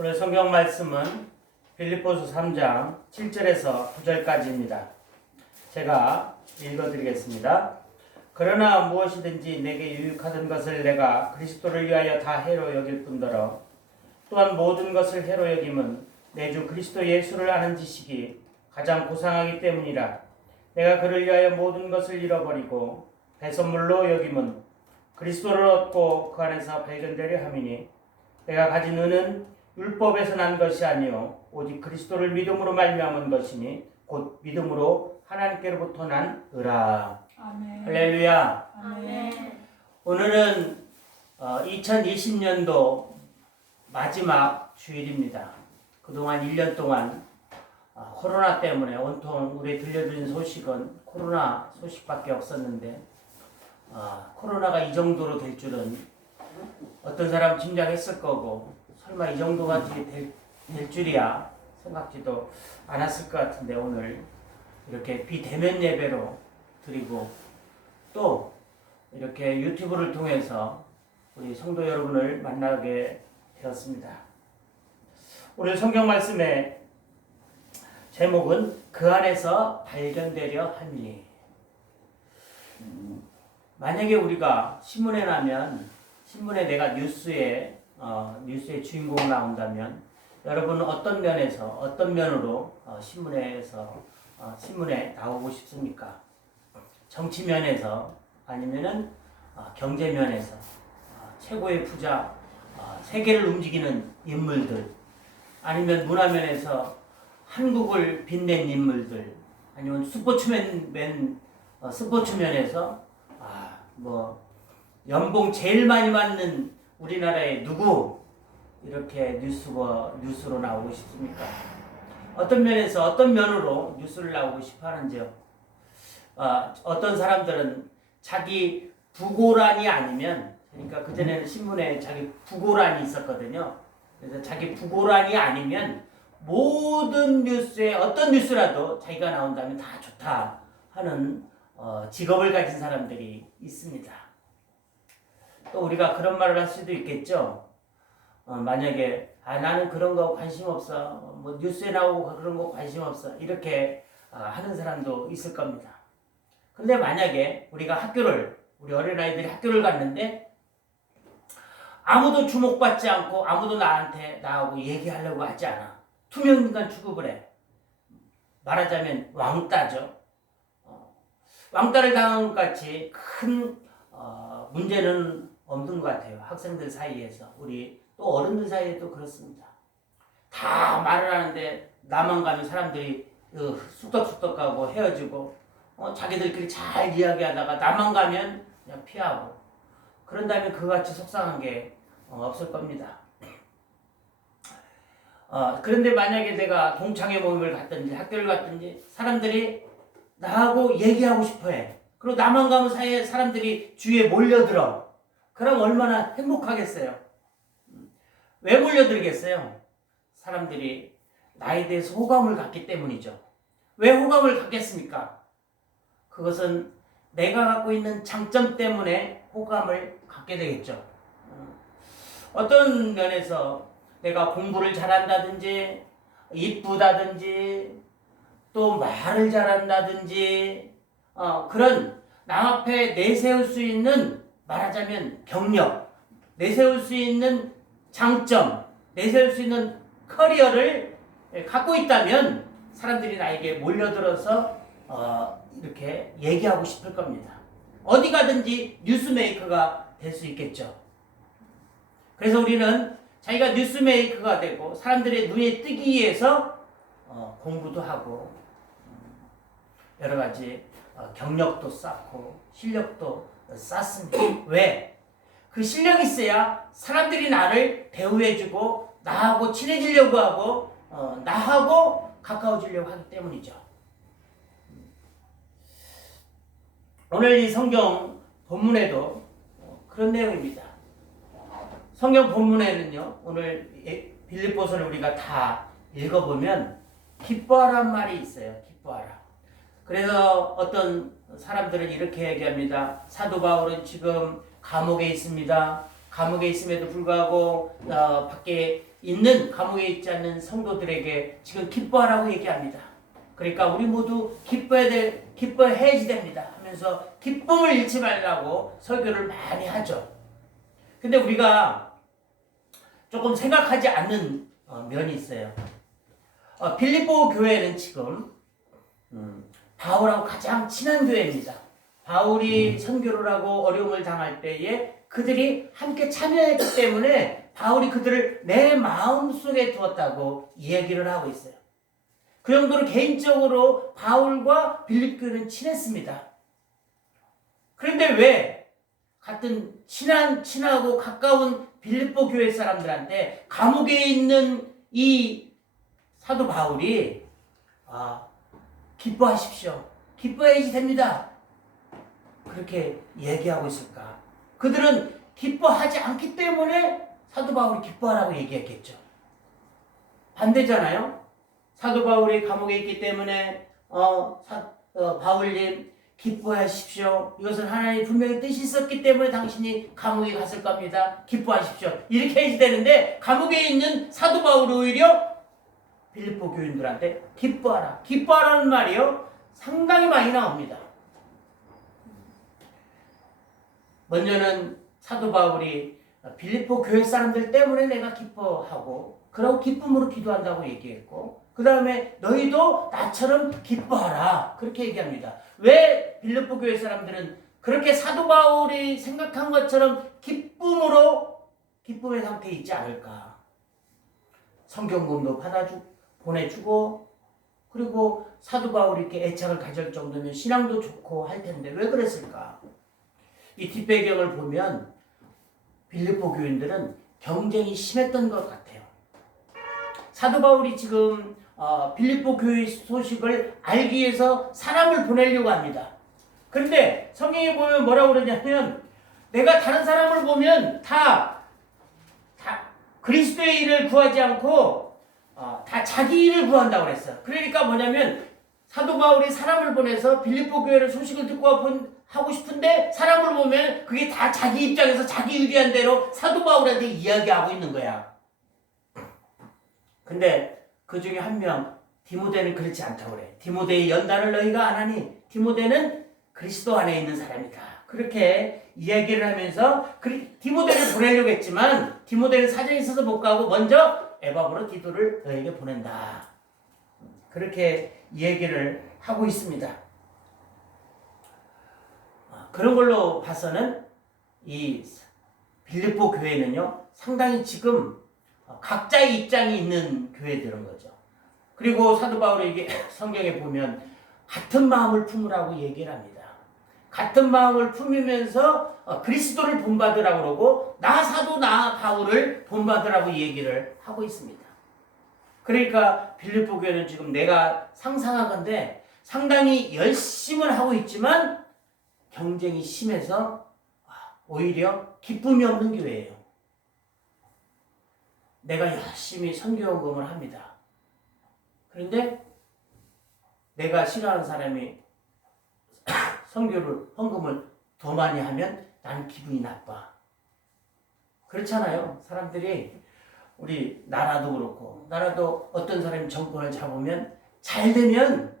오늘 성경 말씀은 빌립보서 3장 7절에서 9절까지입니다. 제가 읽어드리겠습니다. 그러나 무엇이든지 내게 유익하던 것을 내가 그리스도를 위하여 다 해로 여길 뿐더러 또한 모든 것을 해로 여김은 내 주 그리스도 예수를 아는 지식이 가장 고상하기 때문이라. 내가 그를 위하여 모든 것을 잃어버리고 배선물로 여김은 그리스도를 얻고 그 안에서 발견되려 함이니 내가 가진 은은 율법에서 난 것이 아니요 오직 그리스도를 믿음으로 말미암은 것이니 곧 믿음으로 하나님께로부터 난 의라. 아멘. 할렐루야. 아멘. 오늘은 2020년도 마지막 주일입니다. 그동안 1년 동안 코로나 때문에 온통 우리 들려드린 소식은 코로나 소식밖에 없었는데 코로나가 이 정도로 될 줄은 어떤 사람 짐작했을 거고 설마 이 정도가 될 줄이야 생각지도 않았을 것 같은데 오늘 이렇게 비대면 예배로 드리고 또 이렇게 유튜브를 통해서 우리 성도 여러분을 만나게 되었습니다. 오늘 성경 말씀의 제목은 그 안에서 발견되려 함이니. 만약에 우리가 신문에 나면 신문에 내가 뉴스의 주인공 나온다면 여러분은 어떤 면으로 신문에 나오고 싶습니까? 정치 면에서 아니면은 경제 면에서 최고의 부자 세계를 움직이는 인물들 아니면 문화 면에서 한국을 빛낸 인물들 아니면 스포츠면에서 연봉 제일 많이 받는 우리나라의 누구 이렇게 뉴스로 나오고 싶습니까? 어떤 면으로 뉴스를 나오고 싶어 하는지요? 어떤 사람들은 자기 부고란이 아니면 그러니까 그전에는 신문에 자기 부고란이 있었거든요. 그래서 자기 부고란이 아니면 모든 뉴스에 어떤 뉴스라도 자기가 나온다면 다 좋다 하는 직업을 가진 사람들이 있습니다. 또 우리가 그런 말을 할 수도 있겠죠. 만약에 나는 그런 거 관심 없어, 뉴스에 나오고 그런 거 관심 없어 이렇게 하는 사람도 있을 겁니다. 근데 만약에 우리가 우리 어린아이들이 학교를 갔는데 아무도 주목받지 않고 아무도 나하고 얘기하려고 하지 않아. 투명인간 취급을 해. 말하자면 왕따죠. 왕따를 당한 것 같이 큰 문제는 없는 것 같아요. 학생들 사이에서. 우리 또 어른들 사이에도 그렇습니다. 다 말을 하는데 나만 가면 사람들이 쑥덕쑥덕하고 헤어지고 자기들끼리 잘 이야기하다가 나만 가면 그냥 피하고 그런다면 그같이 속상한 게 없을 겁니다. 그런데 만약에 내가 동창회 모임을 갔든지 학교를 갔든지 사람들이 나하고 얘기하고 싶어해. 그리고 나만 가면 사이에 사람들이 주위에 몰려들어. 그럼 얼마나 행복하겠어요. 왜 몰려들겠어요? 사람들이 나에 대해서 호감을 갖기 때문이죠. 왜 호감을 갖겠습니까? 그것은 내가 갖고 있는 장점 때문에 호감을 갖게 되겠죠. 어떤 면에서 내가 공부를 잘한다든지 이쁘다든지 또 말을 잘한다든지 그런 남 앞에 내세울 수 있는 말하자면 경력, 내세울 수 있는 장점, 내세울 수 있는 커리어를 갖고 있다면 사람들이 나에게 몰려들어서 이렇게 얘기하고 싶을 겁니다. 어디 가든지 뉴스메이커가 될 수 있겠죠. 그래서 우리는 자기가 뉴스메이커가 되고 사람들의 눈에 뜨기 위해서 공부도 하고 여러 가지 경력도 쌓고 실력도 쌓습니다. 왜? 그 실력이 있어야 사람들이 나를 대우해주고 나하고 친해지려고 하고 나하고 가까워지려고 하기 때문이죠. 오늘 이 성경 본문에도 그런 내용입니다. 성경 본문에는요, 오늘 빌립보서를 우리가 다 읽어보면 기뻐하란 말이 있어요. 기뻐하라. 그래서 어떤 사람들은 이렇게 얘기합니다. 사도 바울은 지금 감옥에 있습니다. 감옥에 있음에도 불구하고 밖에 있는 감옥에 있지 않는 성도들에게 지금 기뻐하라고 얘기합니다. 그러니까 우리 모두 기뻐해야지 됩니다 하면서 기쁨을 잃지 말라고 설교를 많이 하죠. 근데 우리가 조금 생각하지 않는 면이 있어요. 빌립보 교회는 지금 바울하고 가장 친한 교회입니다. 바울이 선교를 하고 어려움을 당할 때에 그들이 함께 참여했기 때문에 바울이 그들을 내 마음속에 두었다고 이야기를 하고 있어요. 그 정도로 개인적으로 바울과 빌립교는 친했습니다. 그런데 왜 같은 친하고 가까운 빌립보 교회 사람들한테 감옥에 있는 이 사도 바울이 기뻐하십시오. 기뻐해야지 됩니다. 그렇게 얘기하고 있을까? 그들은 기뻐하지 않기 때문에 사도 바울이 기뻐하라고 얘기했겠죠. 반대잖아요. 사도 바울이 감옥에 있기 때문에 바울님 기뻐하십시오. 이것은 하나님의 분명히 뜻이 있었기 때문에 당신이 감옥에 갔을 겁니다. 기뻐하십시오. 이렇게 해야지 되는데 감옥에 있는 사도 바울이 오히려 빌립보 교인들한테 기뻐하라. 기뻐하라는 말이요. 상당히 많이 나옵니다. 먼저는 사도 바울이 빌립보 교회 사람들 때문에 내가 기뻐하고 그러고 기쁨으로 기도한다고 얘기했고 그 다음에 너희도 나처럼 기뻐하라 그렇게 얘기합니다. 왜 빌립보 교회 사람들은 그렇게 사도 바울이 생각한 것처럼 기쁨의 상태에 있지 않을까? 성경금도 보내주고 그리고 사도 바울이 이렇게 애착을 가질 정도면 신앙도 좋고 할 텐데 왜 그랬을까? 이 뒷배경을 보면 빌립보 교인들은 경쟁이 심했던 것 같아요. 사도 바울이 지금 빌립보 교회 소식을 알기 위해서 사람을 보내려고 합니다. 그런데 성경에 보면 뭐라고 그러냐면 내가 다른 사람을 보면 다 그리스도의 일을 구하지 않고 다 자기 일을 구한다고 그랬어요. 그러니까 뭐냐면 사도 바울이 사람을 보내서 빌립보 교회를 소식을 듣고 하고 싶은데 사람을 보면 그게 다 자기 입장에서 자기 의리한 대로 사도 바울한테 이야기하고 있는 거야. 근데 그 중에 한 명 디모데는 그렇지 않다고 그래. 디모데의 연단을 너희가 안 하니 디모데는 그리스도 안에 있는 사람이다. 그렇게 이야기를 하면서 디모데를 보내려고 했지만 디모데는 사정이 있어서 못 가고 먼저 에바브로 디도를 너에게 보낸다. 그렇게 얘기를 하고 있습니다. 그런 걸로 봐서는 이 빌립보 교회는요 상당히 지금 각자의 입장이 있는 교회들인 거죠. 그리고 사도 바울에게 성경에 보면 같은 마음을 품으라고 얘기를 합니다. 같은 마음을 품으면서 그리스도를 본받으라고 그러고 나 사도 나 바울을 본받으라고 얘기를 하고 있습니다. 그러니까 빌립보 교회는 지금 내가 상상하건대 상당히 열심을 하고 있지만 경쟁이 심해서 오히려 기쁨이 없는 교회예요. 내가 열심히 선교헌금을 합니다. 그런데 내가 싫어하는 사람이 헌금을 더 많이 하면 나는 기분이 나빠. 그렇잖아요. 사람들이 우리 나라도 그렇고 나라도 어떤 사람이 정권을 잡으면 잘 되면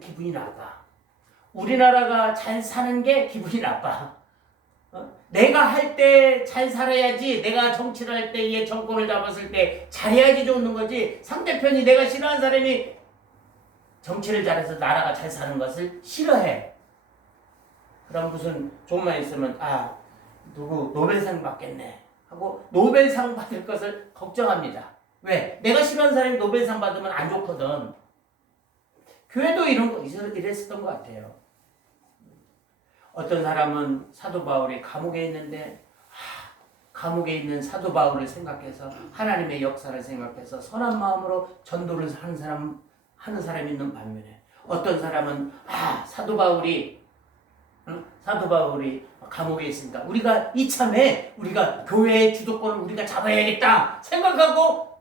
기분이 나빠. 우리나라가 잘 사는 게 기분이 나빠. 내가 할 때 잘 살아야지 내가 정치를 할 때에 정권을 잡았을 때 잘해야지 좋은 거지 상대편이 내가 싫어하는 사람이 정치를 잘해서 나라가 잘 사는 것을 싫어해. 그럼 무슨 좋은 말 있으면 누구 노벨상 받겠네 하고 노벨상 받을 것을 걱정합니다. 왜? 내가 싫어하는 사람이 노벨상 받으면 안 좋거든. 교회도 이랬었던 것 같아요. 어떤 사람은 사도 바울이 감옥에 있는데 감옥에 있는 사도 바울을 생각해서 하나님의 역사를 생각해서 선한 마음으로 전도를 하는 사람이 있는 반면에 어떤 사람은 사도 바울이 감옥에 있으니까 우리가 이참에 우리가 교회의 주도권을 우리가 잡아야겠다 생각하고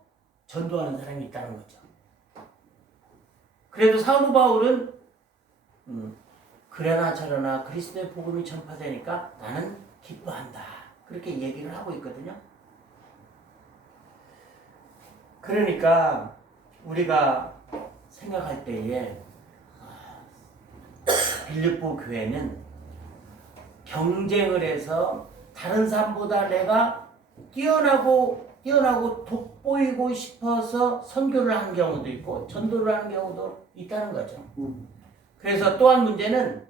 전도하는 사람이 있다는 거죠. 그래도 사도 바울은 그러나 저러나 그리스도의 복음이 전파되니까 나는 기뻐한다. 그렇게 얘기를 하고 있거든요. 그러니까 우리가 생각할 때에 빌립보 교회는 경쟁을 해서 다른 사람보다 내가 뛰어나고 돋보이고 싶어서 선교를 한 경우도 있고 전도를 하는 경우도 있다는 거죠. 그래서 또 한 문제는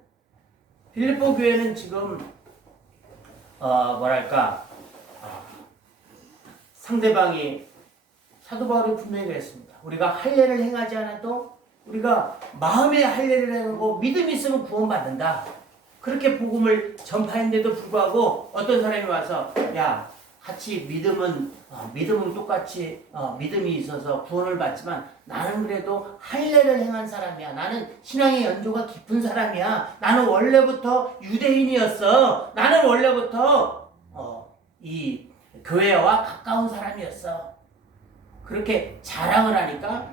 빌립보 교회는 지금 상대방이 사도 바울이 분명히 그랬습니다. 우리가 할례를 행하지 않아도 우리가 마음의 할례를 행하고 믿음이 있으면 구원받는다. 그렇게 복음을 전파했는데도 불구하고 어떤 사람이 와서 야 같이 믿음은 똑같이 믿음이 있어서 구원을 받지만 나는 그래도 할례를 행한 사람이야. 나는 신앙의 연조가 깊은 사람이야. 나는 원래부터 유대인이었어. 나는 원래부터 이 교회와 가까운 사람이었어. 그렇게 자랑을 하니까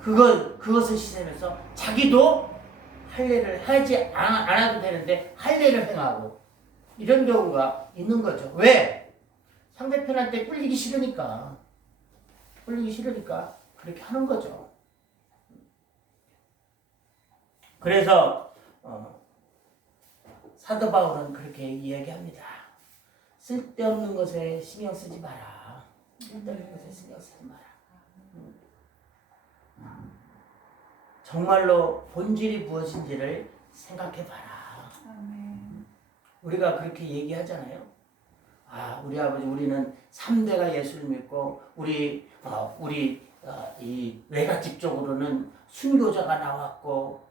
그것을 시샘해서 자기도 할례를 하지 않아도 되는데 할례를 행하고 이런 경우가 있는 거죠. 왜? 상대편한테 꿀리기 싫으니까 그렇게 하는 거죠. 그래서 사도 바울은 그렇게 이야기합니다. 쓸데없는 것에 신경 쓰지 마라. 쓸데없는 것에 신경 쓰지 마라. 정말로 본질이 무엇인지를 생각해봐라. 우리가 그렇게 얘기하잖아요. 우리 아버지 우리는 3대가 예수를 믿고 우리 이 외갓집 쪽으로는 순교자가 나왔고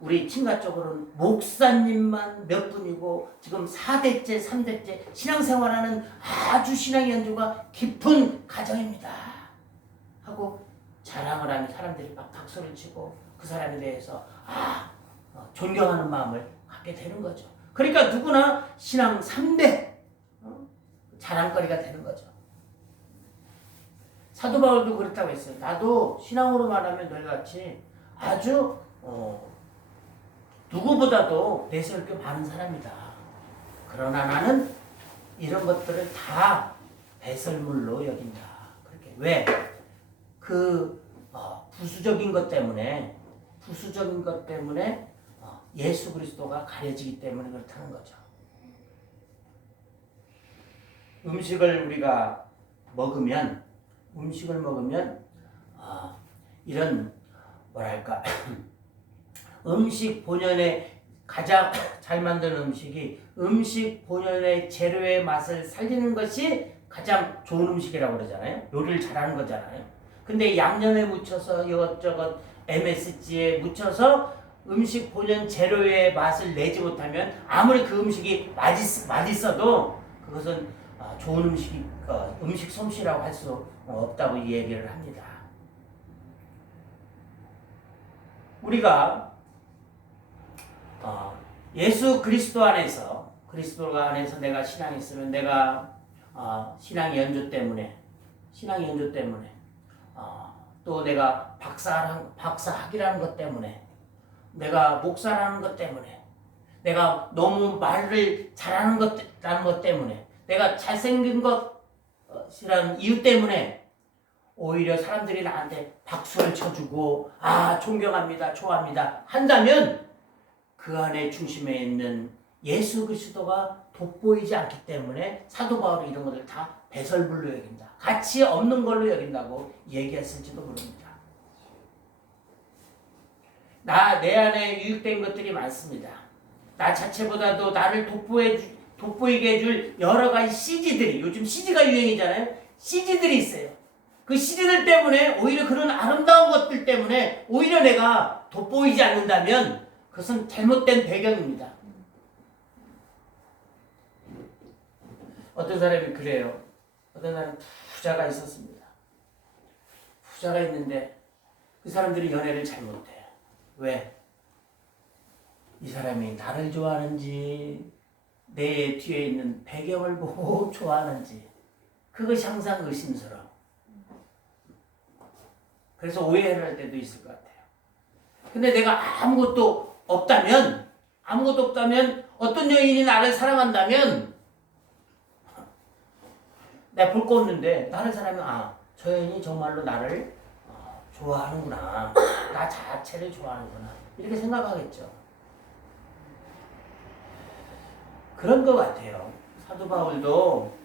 우리 친가 쪽으로는 목사님만 몇 분이고 지금 4대째 3대째 신앙생활하는 아주 신앙의 연조가 깊은 가정입니다 하고 자랑을 하면 사람들이 막 박수를 치고 그 사람에 대해서 존경하는 마음을 갖게 되는 거죠. 그러니까 누구나 신앙 3대 자랑거리가 되는 거죠. 사도 바울도 그렇다고 했어요. 나도 신앙으로 말하면 너희같이 아주 누구보다도 내세울 게 많은 사람이다. 그러나 나는 이런 것들을 다 배설물로 여긴다. 그렇게 왜? 부수적인 것 때문에 예수 그리스도가 가려지기 때문에 그렇다는 거죠. 음식을 먹으면 이런 음식 본연의 가장 잘 만든 음식이 음식 본연의 재료의 맛을 살리는 것이 가장 좋은 음식이라고 그러잖아요. 요리를 잘하는 거잖아요. 근데 양념에 묻혀서 이것저것 MSG에 묻혀서 음식 본연 재료의 맛을 내지 못하면 아무리 그 음식이 맛있어도 그것은 좋은 음식 솜씨라고 할 수 없다고 이 얘기를 합니다. 우리가 예수 그리스도가 안에서 내가 신앙이 있으면 내가 신앙의 연조 때문에 또 내가 박사학위라는 것 때문에 내가 목사라는 것 때문에 내가 너무 말을 잘하는 것 때문에 내가 잘생긴 것이라는 이유 때문에 오히려 사람들이 나한테 박수를 쳐주고 존경합니다, 좋아합니다 한다면 그 안에 중심에 있는 예수 그리스도가 돋보이지 않기 때문에 사도 바울이 이런 것을 다 배설물로 여긴다. 가치 없는 걸로 여긴다고 얘기했을지도 모릅니다. 내 안에 유익된 것들이 많습니다. 나 자체보다도 나를 돋보이게 해줄 여러 가지 CG들이, 요즘 CG가 유행이잖아요. CG들이 있어요. 그 CG들 때문에 오히려 그런 아름다운 것들 때문에 오히려 내가 돋보이지 않는다면 그것은 잘못된 배경입니다. 어떤 사람이 그래요. 어떤 사람은 부자가 있었습니다. 부자가 있는데 그 사람들이 연애를 잘 못해요. 왜? 이 사람이 나를 좋아하는지 내 뒤에 있는 배경을 보고 좋아하는지 그것이 항상 의심스러워. 그래서 오해를 할 때도 있을 것 같아요. 근데 내가 아무것도 없다면 어떤 여인이 나를 사랑한다면 내가 볼 거 없는데 다른 사람이 저 여인이 정말로 나를 좋아하는구나. 나 자체를 좋아하는구나. 이렇게 생각하겠죠. 그런 것 같아요. 사도 바울도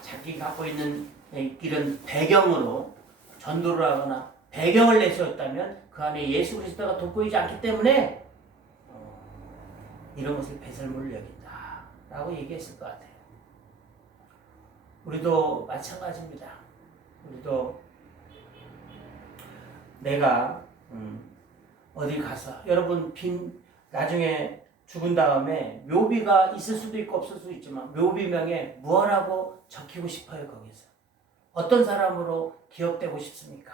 자기 갖고 있는 이런 배경으로 전도를 하거나 배경을 내세웠다면 그 안에 예수 그리스도가 돋보이지 않기 때문에 이런 것을 배설물을 여긴다 라고 얘기했을 것 같아요. 우리도 마찬가지입니다. 우리도 내가 어디 가서 여러분 나중에 죽은 다음에 묘비가 있을 수도 있고 없을 수도 있지만 묘비명에 무엇하고 적히고 싶어요? 거기서 어떤 사람으로 기억되고 싶습니까?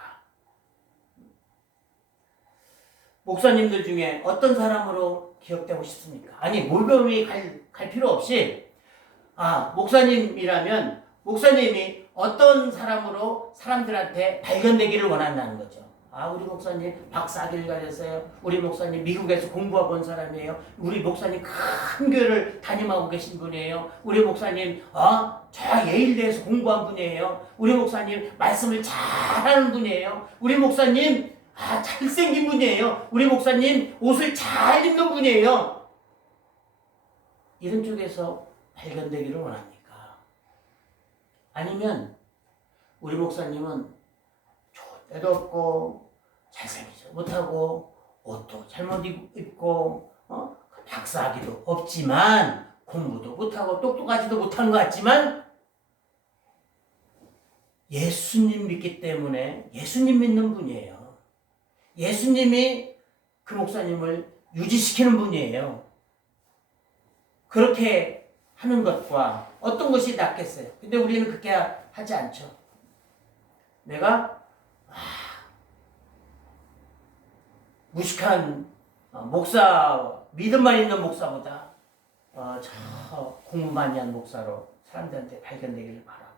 목사님들 중에 어떤 사람으로 기억되고 싶습니까? 아니 묘비 갈 필요 없이 목사님이라면 목사님이 어떤 사람으로 사람들한테 발견되기를 원한다는 거죠. 우리 목사님 박사학위를 가졌어요. 우리 목사님 미국에서 공부하고 온 사람이에요. 우리 목사님 큰 교회를 담임하고 계신 분이에요. 우리 목사님 저 예일대에서 공부한 분이에요. 우리 목사님 말씀을 잘하는 분이에요. 우리 목사님 잘생긴 분이에요. 우리 목사님 옷을 잘 입는 분이에요. 이런 쪽에서 발견되기를 원합니까? 아니면 우리 목사님은 애도 없고 잘생기지 못하고 옷도 잘못 입고 박사학위도 없지만 공부도 못하고 똑똑하지도 못한 것 같지만 예수님 믿기 때문에 예수님 믿는 분이에요. 예수님이 그 목사님을 유지시키는 분이에요. 그렇게 하는 것과 어떤 것이 낫겠어요? 근데 우리는 그렇게 하지 않죠. 내가 무식한 목사, 믿음만 있는 목사보다 저 공부 많이 한 목사로 사람들한테 발견되기를 바라고,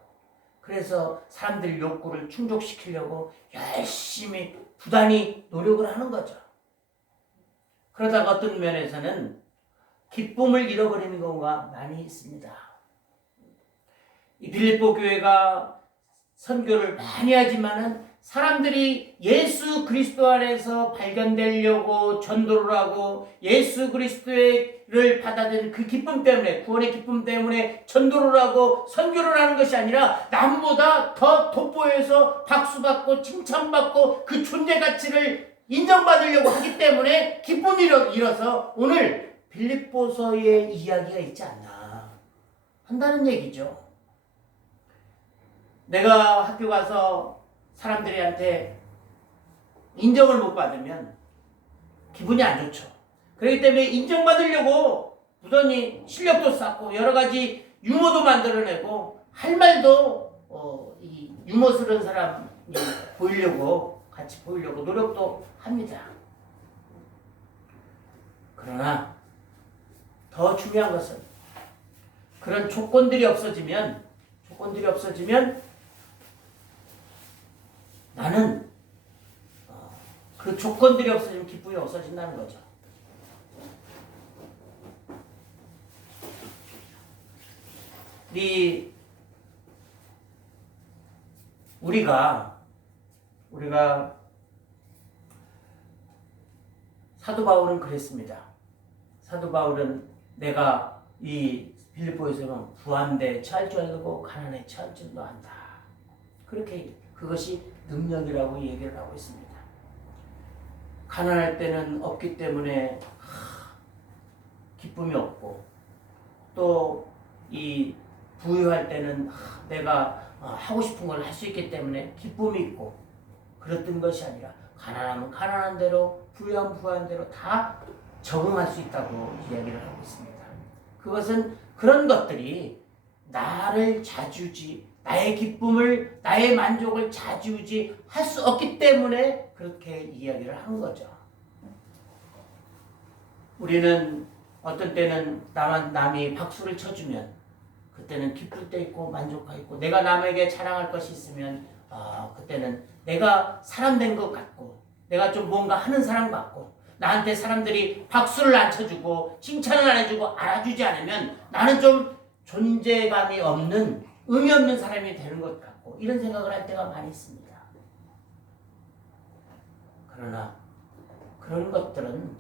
그래서 사람들 욕구를 충족시키려고 열심히 부단히 노력을 하는 거죠. 그러다가 어떤 면에서는 기쁨을 잃어버리는 경우가 많이 있습니다. 이 빌립보 교회가 선교를 많이 하지만은 사람들이 예수 그리스도 안에서 발견되려고 전도를 하고 예수 그리스도를 받아들인 그 기쁨 때문에, 구원의 기쁨 때문에 전도를 하고 선교를 하는 것이 아니라 남보다 더 돋보여서 박수받고 칭찬받고 그 존재 가치를 인정받으려고 하기 때문에 기쁨을 잃어서 오늘 빌립보서의 이야기가 있지 않나 한다는 얘기죠. 내가 학교 가서 사람들한테 인정을 못 받으면 기분이 안 좋죠. 그렇기 때문에 인정받으려고 부단히 실력도 쌓고 여러 가지 유머도 만들어내고 할 말도 이 유머스러운 사람이 보이려고, 같이 보이려고 노력도 합니다. 그러나 더 중요한 것은 그런 조건들이 없어지면 나는 그 조건들이 없어지면 기쁨이 없어진다는 거죠. 우리가 사도 바울은 그랬습니다. 사도 바울은 내가 이 빌립보에서는 부한데 처할 줄 알고 가난에 처할 줄도 안다. 그렇게 그것이 능력이라고 얘기를 하고 있습니다. 가난할 때는 없기 때문에 기쁨이 없고, 또 이 부유할 때는 내가 하고 싶은 걸 할 수 있기 때문에 기쁨이 있고, 그랬던 것이 아니라 가난하면 가난한 대로, 부유하면 부유한 대로 다 적응할 수 있다고 이야기를 하고 있습니다. 그것은 그런 것들이 나를 좌지우지, 나의 기쁨을, 나의 만족을 좌지우지 할 수 없기 때문에 그렇게 이야기를 하는 거죠. 우리는 어떤 때는 남이 박수를 쳐주면 그때는 기쁠 때 있고 만족하고 있고, 내가 남에게 자랑할 것이 있으면 그때는 내가 사람 된 것 같고, 내가 좀 뭔가 하는 사람 같고, 나한테 사람들이 박수를 안 쳐주고 칭찬을 안 해주고 알아주지 않으면 나는 좀 존재감이 없는, 의미 없는 사람이 되는 것 같고, 이런 생각을 할 때가 많이 있습니다. 그러나 그런 것들은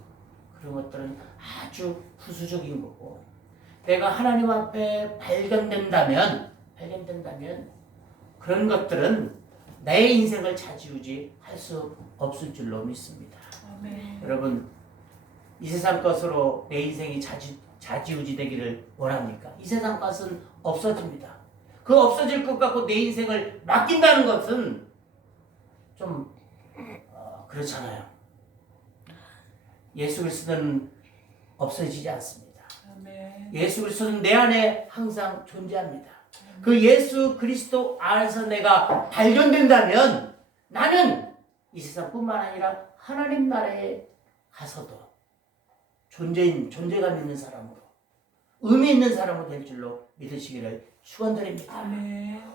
아주 부수적인 거고, 내가 하나님 앞에 발견된다면 그런 것들은 내 인생을 차지우지 할 수 없을 줄로 믿습니다. 아멘. 여러분, 이 세상 것으로 내 인생이 좌지우지 되기를 원합니까? 이 세상 것은 없어집니다. 그 없어질 것 같고 내 인생을 맡긴다는 것은 좀 그렇잖아요. 예수 그리스도는 없어지지 않습니다. 아멘. 예수 그리스도는 내 안에 항상 존재합니다. 그 예수 그리스도 안에서 내가 발견된다면 나는 이 세상뿐만 아니라 하나님 나라에 가서도 존재감 있는 사람으로, 의미 있는 사람으로 될 줄로 믿으시기를 축원드립니다. 아멘.